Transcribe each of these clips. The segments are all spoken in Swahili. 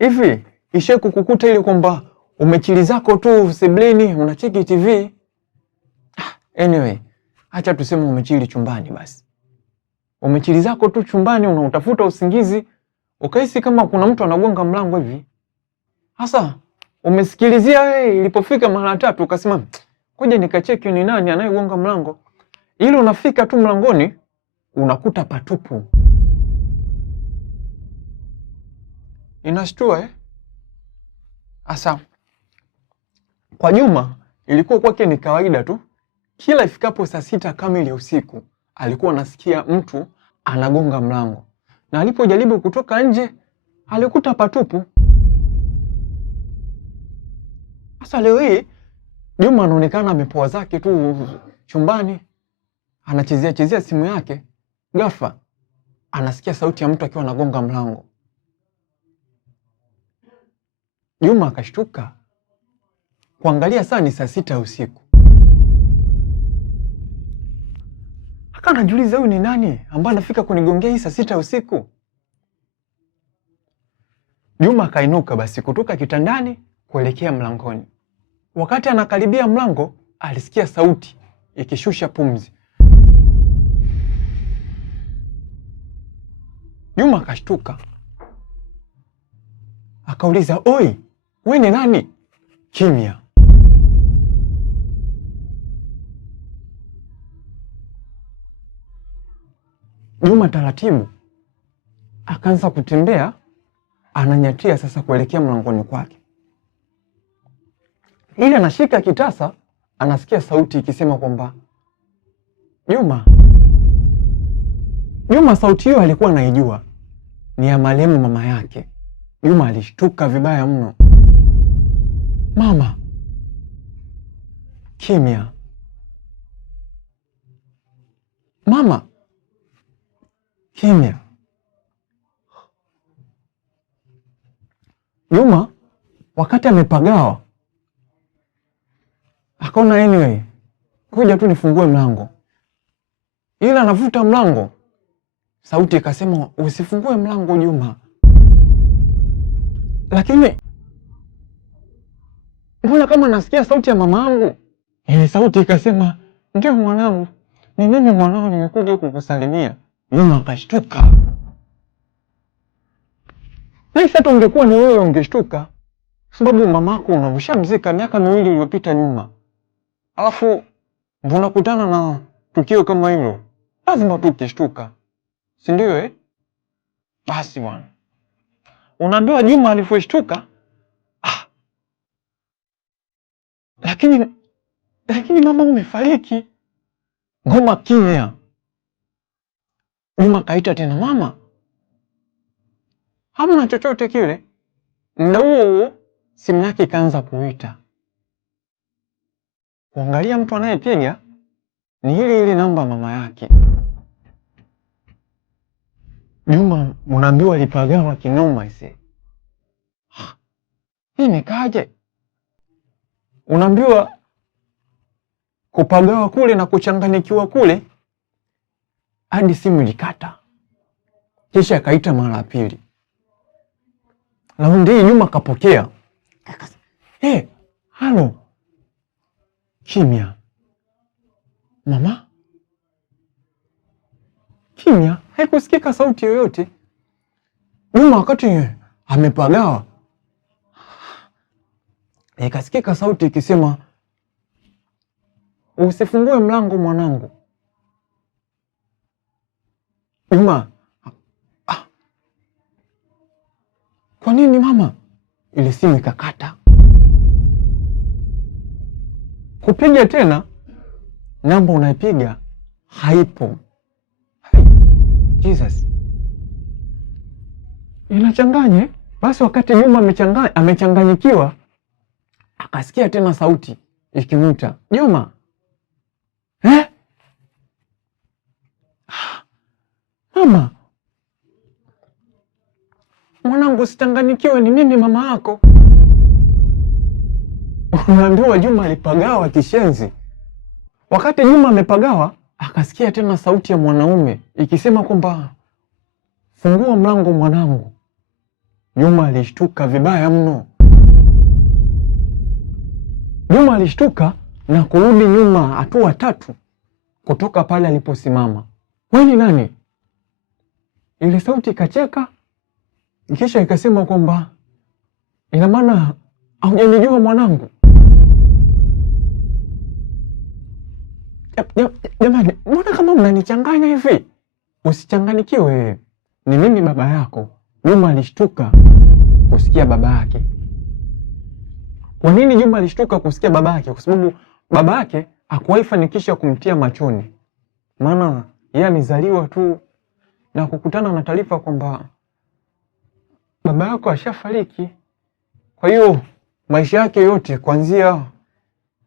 Hivi ishe kukukuta ile kwamba umechili zako tu sebleni unacheki TV? Anyway, acha tuseme umechili chumbani basi. Umechili zako tu chumbani unautafuta usingizi, ukahisi kama kuna mtu anagonga mlango hivi. Sasa umesikilizia ilipofika mara 3 ukasema, "Ngoja nikacheki ni nani anayegonga mlango." Ile unafika tu mlangoni unakuta patupu. Inashtua Asa kwa Juma ilikuwa kwake ni kawaida tu. Kila ifikapo saa 6 kamili ya usiku alikuwa anasikia mtu anagonga mlango. Na alipojaribu kutoka nje alikuta patupu. Sasa leo hii Juma anaonekana amepoa zake tu chumbani, anachezea simu yake. Ghafla anasikia sauti ya mtu akiwa anagonga mlango. Juma akashtuka. Kuangalia saa ni saa 6 usiku. Anajiuliza, huyu ni nani ambaye anafika kunigongea hii saa 6 usiku? Juma akainuka basi kutoka kitandani kuelekea mlangoni. Wakati anakaribia mlango, alisikia sauti ikishusha pumzi. Juma akashtuka. Akauliza, "Oi, wewe ni nani?" Kimya. Juma taratibu akaanza kutembea, ananyatia sasa kuelekea mlangoni kwake. Ile anashika kitasa, anasikia sauti ikisema kwamba Juma. Sauti hiyo alikuwa anaijua, ni ya marehemu mama yake. Juma alishtuka vibaya mno. "Mama." Kimya. "Mama." Kimya. Juma wakati amepagawa akaona anyway, ngoja tu nifungue mlango. Ila anavuta mlango, sauti ikasema, "Usifungue mlango Juma." Lakini mbona kama nasikia sauti ya mama yangu? Sauti ikasema, "Ndio mwanangu. Ni mimi mwanangu, nimekuja kukusalimia." Juma akashtuka. Na sasa ungekuwa ni wewe ungeshtuka, sababu mamako unamshamzika miaka 2 iliyopita nyuma. Alafu unakutana na tukio kama hilo, lazima tu ukishtuka. Si ndio Basi bwana. Unaambiwa Juma aliposhtuka, lakini mama umefariki. Ngoma kimya. Juma kaita tena, "Mama." Hamna chochote kile. Muda huo simu yake ikaanza kuita. Kuangalia mtu anayepiga ni ile namba mama yake. Juma unaambiwa alipagawa kinoma ise. Hii nikaje? Unaambiwa kupagawa kule na kuchanganyikiwa kule hadi simu ilikata. Kisha akaita mara ya pili. Laundi Juma kapokea. Halo." Kimya. "Mama?" Kimya, haikusikika sauti yoyote. Juma wakati amepagawa, ikasikika sauti ikisema, "Usifungue mlango mwanangu." Juma, "Kwa nini mama?" Ile simu ikakata. Kupiga tena, namba unaipiga haipo. Jesus. Inachanganya. Basi wakati Juma amechanganyikiwa, akasikia tena sauti ikimuita, "Juma." "Mama." "Mwanangu usichanganyikiwe, ni mimi mama yako." Unaambiwa Juma alipagawa kishenzi. Wakati Juma amepagawa, akasikia tena sauti ya mwanaume ikisema kwamba, "Fungua mlango mwanangu." Juma alishtuka vibaya mno. Juma alishtuka na kurudi nyuma hatua 3 kutoka pale aliposimama. Wewe ni nani? Ile sauti ikacheka, kisha ikasema kwamba ina maana haujanijua mwanangu. Jamani, mbona kama mnanichanganya hivi? Usichanganikiwe, ni mimi baba yako. Juma alishtuka kusikia baba yake. Kwa nini Juma alishtuka kusikia baba yake? Kwa sababu baba yake hakuwahi fanikisha kumtia machoni. Maana yeye amezaliwa tu na kukutana na taarifa kwamba baba yako ashafariki. Kwa hiyo maisha yake yote kuanzia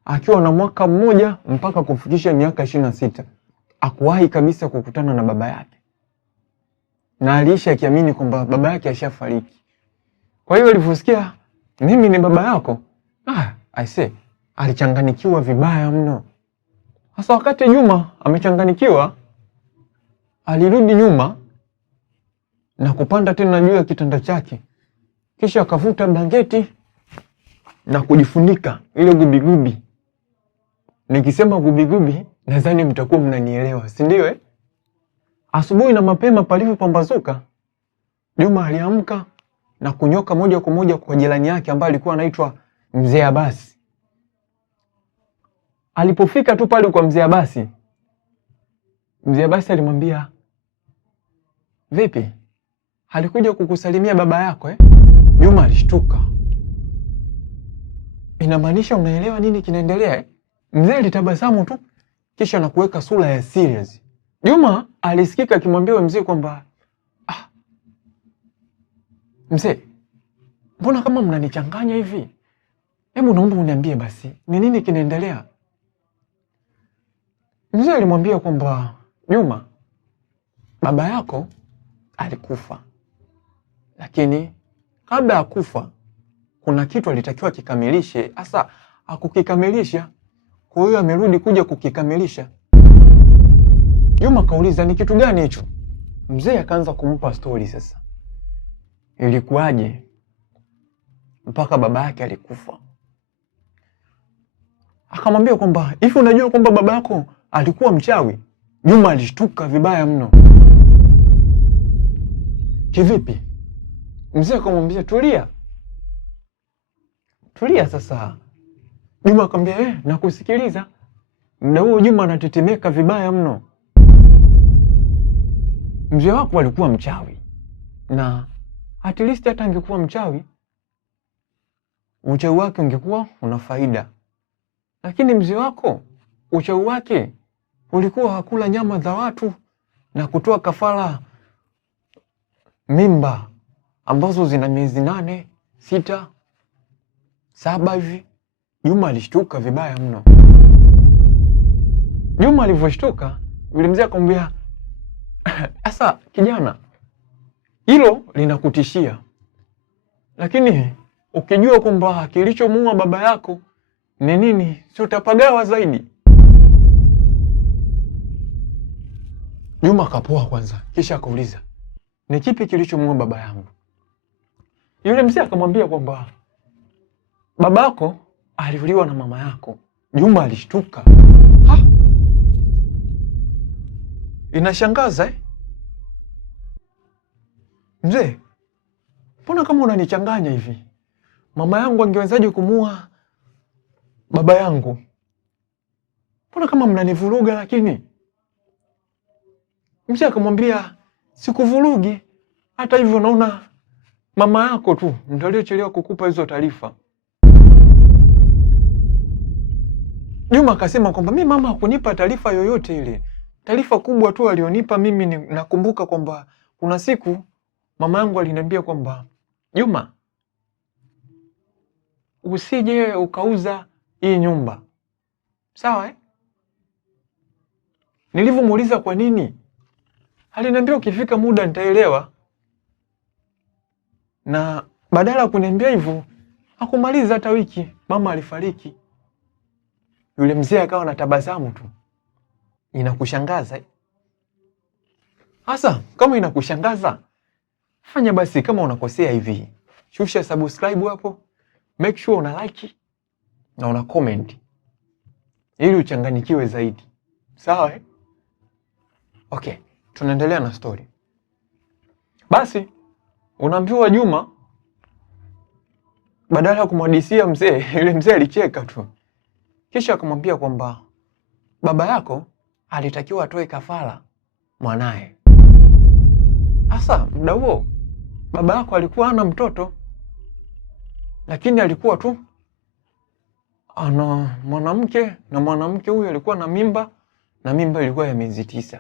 akiwa na mwaka 1 mpaka kufikisha miaka 26 hakuwahi kabisa kukutana na baba yake, na aliishi akiamini kwamba baba yake ashafariki. Kwa hiyo alivyosikia mimi ni baba yako, alichanganikiwa vibaya mno. Sasa wakati Juma amechanganikiwa, alirudi nyuma na kupanda tena juu ya kitanda chake, kisha akavuta blanketi na kujifunika ile gubigubi. Nikisema gubigubi nadhani mtakuwa mnanielewa, si ndio eh? Asubuhi na mapema palipopambazuka, Juma aliamka na kunyoka moja kwa moja kwa jirani yake ambaye alikuwa anaitwa Mzee Abasi. Alipofika tu pale kwa Mzee Abasi, Mzee Abasi alimwambia, vipi? Alikuja kukusalimia baba yako eh? Juma alishtuka. Inamaanisha unaelewa nini kinaendelea eh? Mzee alitabasamu tu kisha na kuweka sura ya serious. Juma alisikika akimwambia mzee kwamba mzee, mbona kama mnanichanganya hivi? Hebu naomba uniambie basi, ni nini kinaendelea? Mzee alimwambia kwamba Juma, baba yako alikufa, lakini kabla ya kufa kuna kitu alitakiwa kikamilishe. Asa hakukikamilisha, kwa hiyo amerudi kuja kukikamilisha. Juma kauliza ni kitu gani hicho? Mzee akaanza kumpa story sasa. Ilikuwaje mpaka baba yake alikufa? Akamwambia kwamba hivi unajua kwamba baba yako alikuwa mchawi? Juma alishtuka vibaya mno. Kivipi? Mzee akamwambia tulia. Tulia sasa. Juma akamwambia nakusikiliza. Muda huo Juma anatetemeka vibaya mno. Mzee wako alikuwa mchawi, na at least hata angekuwa mchawi, uchawi wake ungekuwa una faida. Lakini mzee wako uchawi wake ulikuwa hakula nyama za watu na kutoa kafara mimba ambazo zina miezi 8, 6, 7 hivi. Juma alishtuka vibaya mno. Juma alivyoshtuka, yule mzee akamwambia, asa kijana, hilo linakutishia, lakini ukijua kwamba kilichomuua baba yako ni nini, si utapagawa zaidi. Juma akapoa kwanza, kisha akauliza, ni kipi kilichomuua baba yangu? Yule mzee akamwambia kwamba baba yako aliuliwa na mama yako. Juma alishtuka. Inashangaza eh? Mzee, mbona kama unanichanganya hivi? Mama yangu angewezaje kumuua baba yangu? Mbona kama mnanivuruga? Lakini mzee akamwambia, sikuvurugi. Hata hivyo naona mama yako tu ndio aliyechelewa kukupa hizo taarifa. Juma akasema kwamba mimi mama hakunipa taarifa yoyote ile. Taarifa kubwa tu alionipa mimi ni nakumbuka kwamba kuna siku mama yangu aliniambia kwamba Juma, usije ukauza hii nyumba. Sawa eh? Nilivyomuuliza kwa nini, aliniambia ukifika muda nitaelewa. Na badala ya kuniambia hivyo, hakumaliza hata wiki mama alifariki. Yule mzee akawa na tabasamu tu. Inakushangaza eh? Asa, kama inakushangaza, fanya basi kama unakosea hivi. shusha subscribe hapo, make sure una like na una comment ili uchanganyikiwe zaidi. Sawa? Okay, tunaendelea na story. Basi unaambiwa Juma badala ya kumhadithia mzee, yule mzee alicheka tu. Kisha akamwambia kwamba baba yako alitakiwa atoe kafara mwanae. Sasa muda huo baba yako alikuwa hana mtoto, lakini alikuwa tu ana mwanamke, na mwanamke huyo alikuwa na mimba, na mimba ilikuwa ya miezi 9.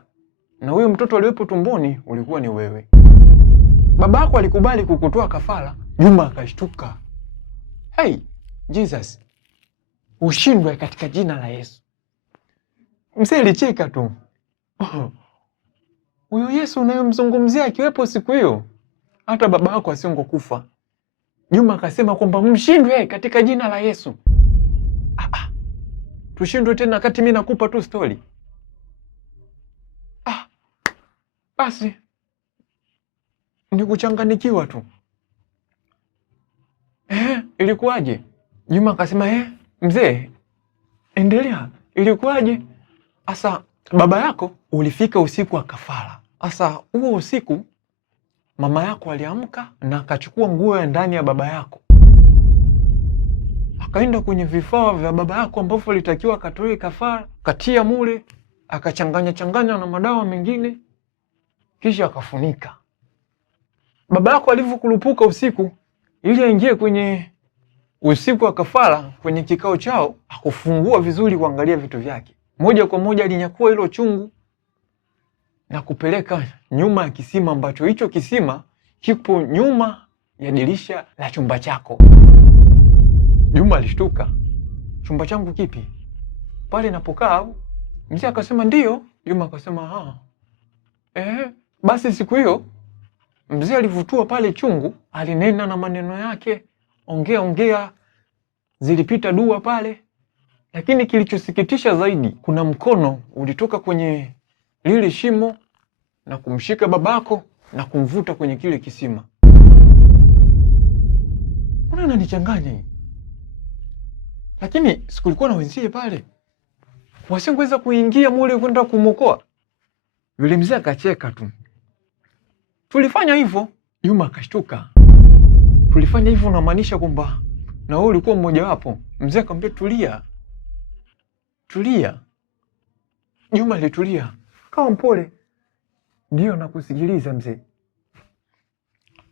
Na huyo mtoto aliyepo tumboni ulikuwa ni wewe. Baba yako alikubali kukutoa kafara. Juma akashtuka. Hey, Jesus, ushindwe katika jina la Yesu. Mzee alicheka tu. Huyo Yesu unayomzungumzia akiwepo siku hiyo, hata baba yako asingokufa. Juma akasema kwamba mshindwe katika jina la Yesu. Tushindwe tena kati mimi nakupa tu story. Basi ni kuchanganikiwa tu. Ilikuwaje? Juma akasema mzee, endelea. Ilikuwaje? Asa baba yako ulifika usiku wa kafara. Asa huo usiku mama yako aliamka na akachukua nguo ya ndani ya baba yako, akaenda kwenye vifaa vya baba yako ambavyo alitakiwa akatoe kafara, katia mule, akachanganya na madawa mengine, kisha akafunika. Baba yako alivyokurupuka usiku ili aingie kwenye usiku wa kafara kwenye kikao chao, akufungua vizuri kuangalia vitu vyake. Moja kwa moja alinyakua hilo chungu na kupeleka nyuma ya kisima, ambacho hicho kisima kipo nyuma ya dirisha la chumba chako. Juma alishtuka. Chumba changu kipi? Pale napokaa? Mzee akasema ndio. Juma akasema basi siku hiyo mzee alivutua pale chungu, alinena na maneno yake, ongea, zilipita dua pale. Lakini kilichosikitisha zaidi, kuna mkono ulitoka kwenye lile shimo na kumshika babako na kumvuta kwenye kile kisima. Mbona unanichanganya hii? Lakini sikulikuwa na wenzie pale, wasingeweza kuingia mule kwenda kumwokoa? Yule mzee akacheka tu. Tulifanya hivyo. Juma akashtuka. Tulifanya hivyo unamaanisha kwamba na wewe ulikuwa mmoja wapo? Mzee akamwambia tulia. Juma alitulia. Kawa mpole. Ndio nakusikiliza mzee.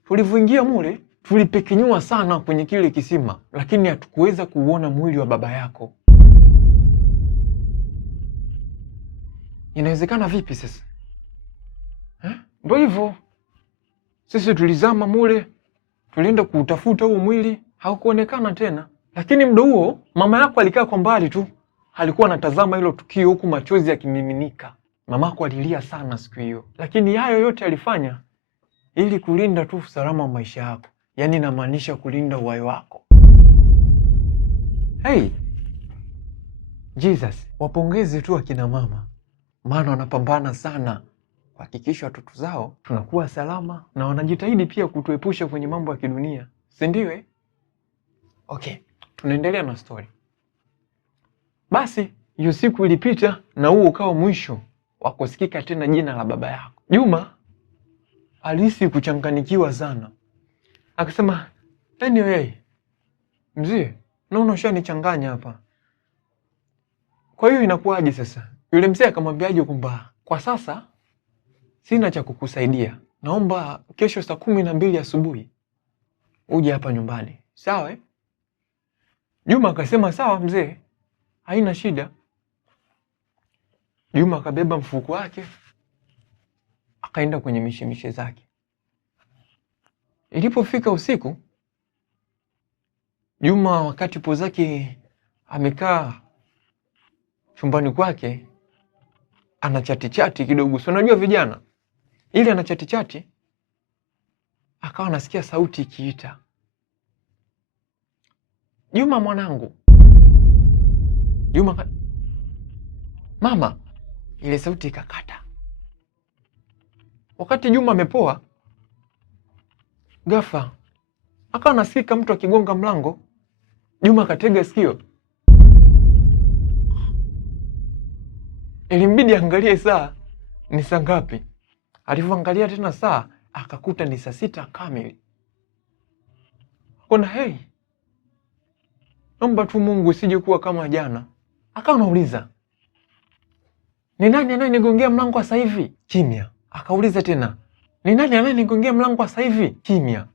Tulivyoingia mule, tulipekenyua sana kwenye kile kisima, lakini hatukuweza kuuona mwili wa baba yako. Inawezekana vipi sasa? Ndio hivyo. Sisi tulizama mule, tulienda kuutafuta huo mwili, haukuonekana tena. Lakini muda huo mama yako alikaa kwa mbali tu, alikuwa anatazama hilo tukio huku machozi yakimiminika. Mamako alilia sana siku hiyo, lakini hayo yote alifanya ili kulinda tu usalama wa maisha yako. Yaani namaanisha kulinda uhai wako. Hey, Jesus, wapongeze tu akina mama, maana wanapambana sana kuhakikisha watoto zao tunakuwa salama, na wanajitahidi pia kutuepusha kwenye mambo ya kidunia, si ndio? Okay, tunaendelea na story. Basi hiyo siku ilipita na huo ukawa mwisho wa kusikika tena jina la baba yako. Juma alihisi kuchanganikiwa sana. Akasema, anyway, mzee, naona ushanichanganya hapa. Kwa hiyo inakuwaje sasa? Yule mzee akamwambiaje kwamba kwa sasa sina cha kukusaidia. Naomba kesho saa 12 asubuhi uje hapa nyumbani. Sawa? Juma akasema sawa mzee, haina shida. Juma akabeba mfuko wake, akaenda kwenye mishemishe zake. Ilipofika usiku, Juma wakati po zake amekaa chumbani kwake, ana chati kidogo. So unajua vijana, ili ana chati, akawa anasikia sauti ikiita, Juma mwanangu. Juma mama, ile sauti ikakata. Wakati Juma amepoa, ghafla Akawa nasikika mtu akigonga mlango. Juma akatega sikio. Ilimbidi angalie saa ni saa ngapi. Alivyoangalia tena saa akakuta ni saa 6 kamili. Kuna naomba tu Mungu usije kuwa kama jana. Akawa anauliza, ni nani anayenigongea mlango sasa hivi? Kimya. Akauliza tena, ni nani anayenigongea mlango sasa hivi? Kimya.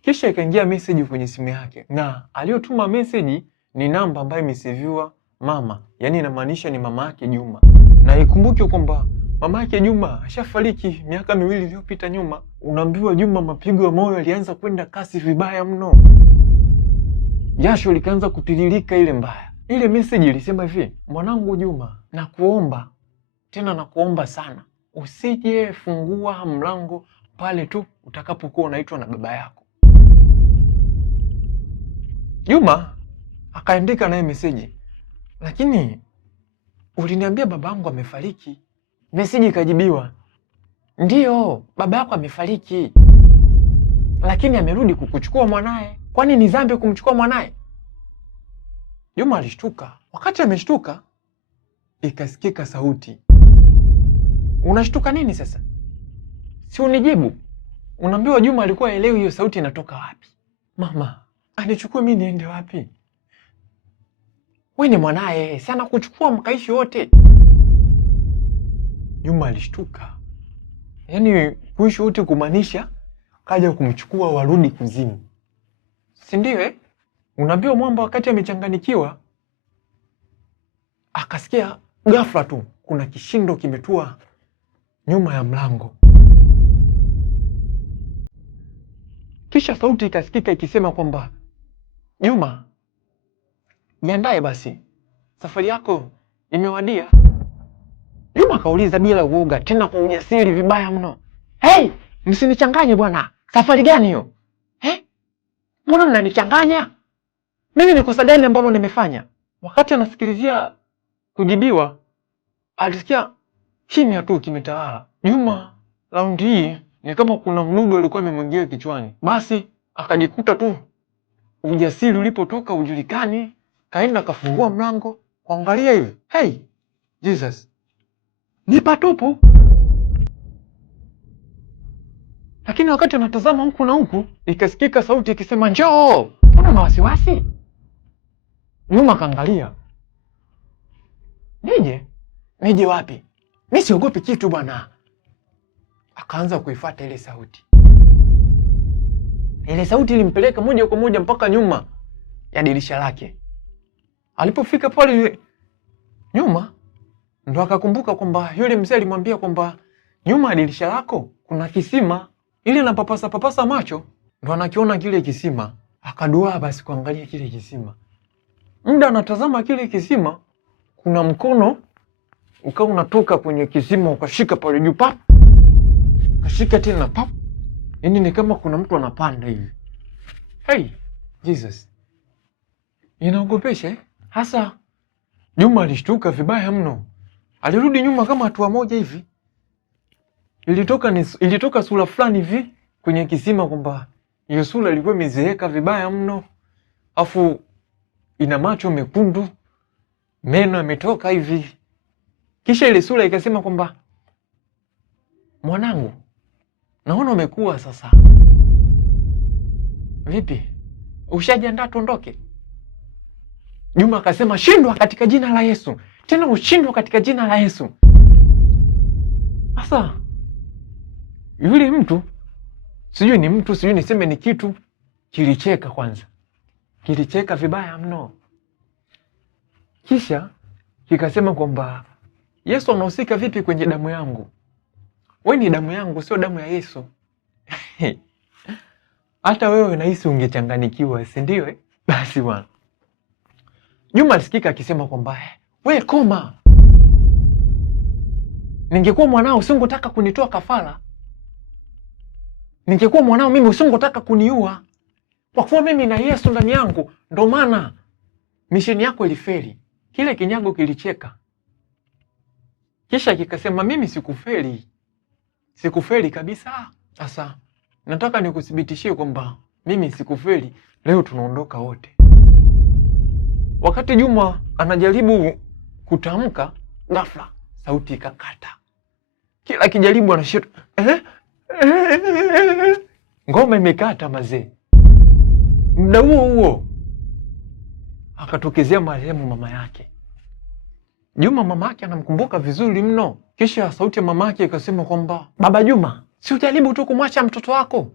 Kisha ikaingia message kwenye simu yake, na aliyotuma message ni namba ambayo imeseviwa mama, yaani inamaanisha ni mama yake Juma. Na ikumbuke kwamba mama yake Juma ashafariki miaka 2 iliyopita nyuma. Unaambiwa Juma mapigo ya moyo alianza kwenda kasi vibaya mno. Jasho likaanza kutiririka ile mbaya. Ile message ilisema hivi, mwanangu Juma, nakuomba tena nakuomba sana, usije fungua mlango pale tu utakapokuwa unaitwa na baba yako. Juma akaandika naye message, lakini uliniambia babangu amefariki. Message ikajibiwa, ndio baba yako amefariki, lakini amerudi kukuchukua mwanae. Kwani ni dhambi kumchukua mwanae? Juma alishtuka. Wakati ameshtuka, ikasikika sauti. Unashtuka nini sasa? Si unijibu. Unaambiwa Juma alikuwa haelewi hiyo sauti inatoka wapi. Mama, anichukue mimi niende wapi? Wewe ni mwanae, si anakuchukua mkaishi wote. Juma alishtuka. Yaani kuishi wote kumaanisha kaja kumchukua warudi kuzimu. Si ndio Unaambiwa mwamba wakati amechanganikiwa akasikia ghafla tu kuna kishindo kimetua nyuma ya mlango. Kisha sauti ikasikika ikisema kwamba, Juma, jiandae basi, safari yako imewadia. Juma akauliza bila uoga, tena kwa ujasiri vibaya mno, msinichanganye bwana, safari gani hiyo? Mbona mnanichanganya? Mimi ni kosa gani ambalo nimefanya? Wakati anasikilizia kujibiwa, alisikia kimya tu kimetawala. Juma raundi hii ni kama kuna mdudu alikuwa amemwingia kichwani. Basi akajikuta tu ujasiri ulipotoka ujulikani, kaenda kafungua mlango, kuangalia hivi. Jesus. Ni patupu. Lakini wakati anatazama huku na huku, ikasikika sauti ikisema, njoo, mbona una wasiwasi? Juma kaangalia. Nije wapi? Mimi siogopi kitu bwana. Akaanza kuifuata ile sauti. Ile sauti ilimpeleka moja kwa moja mpaka nyuma ya dirisha lake. Alipofika pale nyuma, ndo akakumbuka kwamba yule mzee alimwambia kwamba nyuma ya dirisha lako kuna kisima. Ile papasa macho, ndo anakiona kile kisima. Akaduaa basi kuangalia kile kisima. Muda anatazama kile kisima, kuna mkono ukawa unatoka kwenye kisima ukashika pale juu pap. Kashika tena pap. Yaani ni kama kuna mtu anapanda hivi. Jesus. Inaogopesha Hasa Juma alishtuka vibaya mno. Alirudi nyuma kama hatua moja hivi. Ilitoka sura fulani hivi kwenye kisima kwamba hiyo sura ilikuwa imezeeka vibaya mno. Afu ina macho mekundu, meno yametoka hivi. Kisha ile sura ikasema kwamba, mwanangu, naona umekuwa sasa. Vipi? Ushajiandaa tuondoke? Juma akasema, shindwa katika jina la Yesu. Tena ushindwa katika jina la Yesu. Sasa yule mtu, sijui ni mtu, sijui niseme ni kitu, kilicheka kwanza. Kilicheka vibaya mno. Kisha kikasema kwamba, Yesu anahusika vipi kwenye damu yangu? Wewe ni damu yangu, sio damu ya Yesu. Hata wewe nahisi ungechanganikiwa, si ndio? Basi bwana. Juma alisikika akisema kwamba, wewe koma. Ningekuwa mwanao usingotaka kunitoa kafara. Ningekuwa mwanao mimi usingotaka kuniua. Kwa kuwa mimi na Yesu ndani yangu, ndo maana misheni yako ilifeli. Kile kinyago kilicheka. Kisha kikasema, mimi sikufeli. Sikufeli kabisa. Sasa nataka nikuthibitishie kwamba mimi sikufeli, leo tunaondoka wote. Wakati Juma anajaribu kutamka, ghafla sauti ikakata. Kila akijaribu anashika ngoma imekata mazee. Muda huo huo akatokezea marehemu mama yake. Juma mama yake anamkumbuka vizuri mno. Kisha sauti ya mama yake ikasema kwamba, baba Juma, si ujaribu tu kumwacha mtoto wako,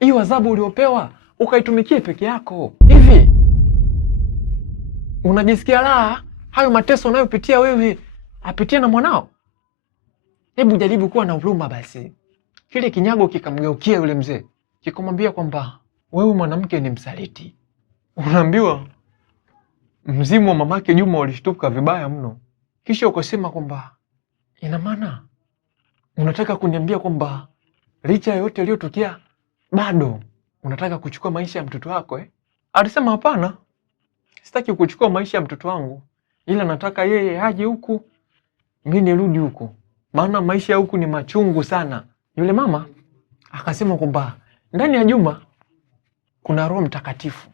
hiyo adhabu uliopewa ukaitumikie peke yako. Hivi unajisikia raha hayo mateso unayopitia wewe apitie na mwanao? Hebu jaribu kuwa na huruma basi. Kile kinyago kikamgeukia yule mzee, kikamwambia kwamba wewe mwanamke ni msaliti. Unaambiwa mzimu wa mamake Juma ulishtuka vibaya mno. Kisha ukasema kwamba, ina maana unataka kuniambia kwamba licha ya yote yaliyotokea bado unataka kuchukua maisha ya mtoto wako eh? Alisema hapana, sitaki kuchukua maisha ya mtoto wangu, ila nataka yeye aje huku, mimi nirudi huku, maana maisha ya huku ni machungu sana. Yule mama akasema kwamba ndani ya Juma kuna Roho Mtakatifu,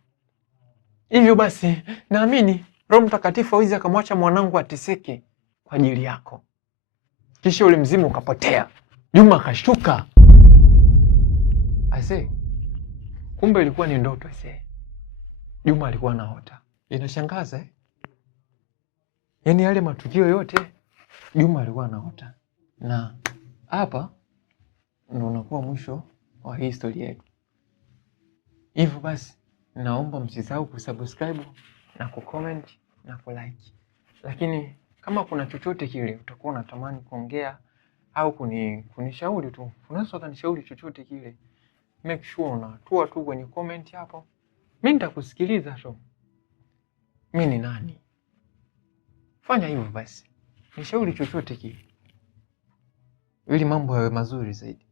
hivyo basi naamini Roho Mtakatifu hawezi akamwacha mwanangu ateseke kwa ajili yako. Kisha ule mzimu ukapotea. Juma akashtuka. Aisee, kumbe ilikuwa ni ndoto aisee. Juma alikuwa anaota. Inashangaza eh? Yaani yale matukio yote Juma alikuwa anaota. Na hapa ndio unakuwa mwisho wa hii historia yetu. Hivyo basi naomba msisahau kusubscribe na kucomment na kulike. Lakini kama kuna chochote kile utakuwa unatamani kuongea au kunishauri tu, unaweza kunishauri chochote kile. Make sure unatua tu kwenye comment hapo. Mimi nitakusikiliza tu. Mimi ni nani? Fanya hivyo basi. Nishauri chochote kile, ili mambo yawe mazuri zaidi.